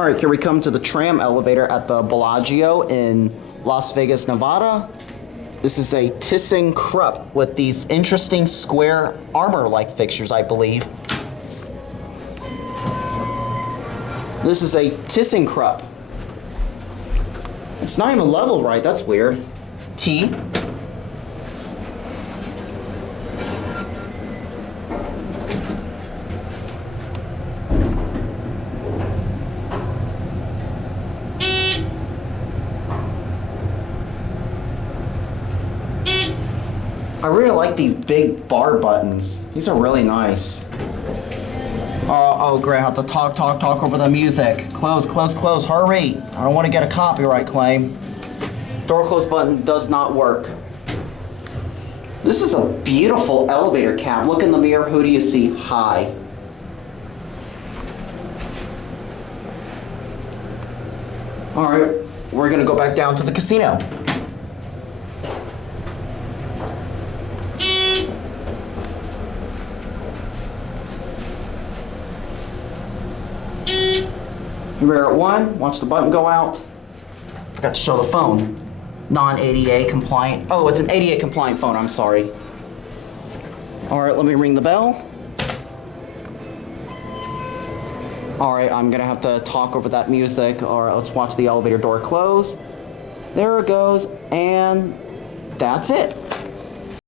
All right, here we come to the Tram elevator at the Bellagio in Las Vegas, Nevada. This is a ThyssenKrupp with these interesting square armor-like fixtures, I believe. This is a ThyssenKrupp. It's not even leveled right, that's weird. T. I really like these big bar buttons. These are really nice. Oh great, I have to talk over the music. Close, hurry. I don't want to get a copyright claim. Door close button does not work. This is a beautiful elevator cab. Look in the mirror, who do you see? Hi. All right, we're gonna go back down to the casino. We're at 1, watch the button go out. Forgot to show the phone. Non-ADA compliant. Oh, it's an ADA compliant phone, I'm sorry. All right, let me ring the bell. All right, I'm gonna have to talk over that music. All right, let's watch the elevator door close. There it goes, and that's it.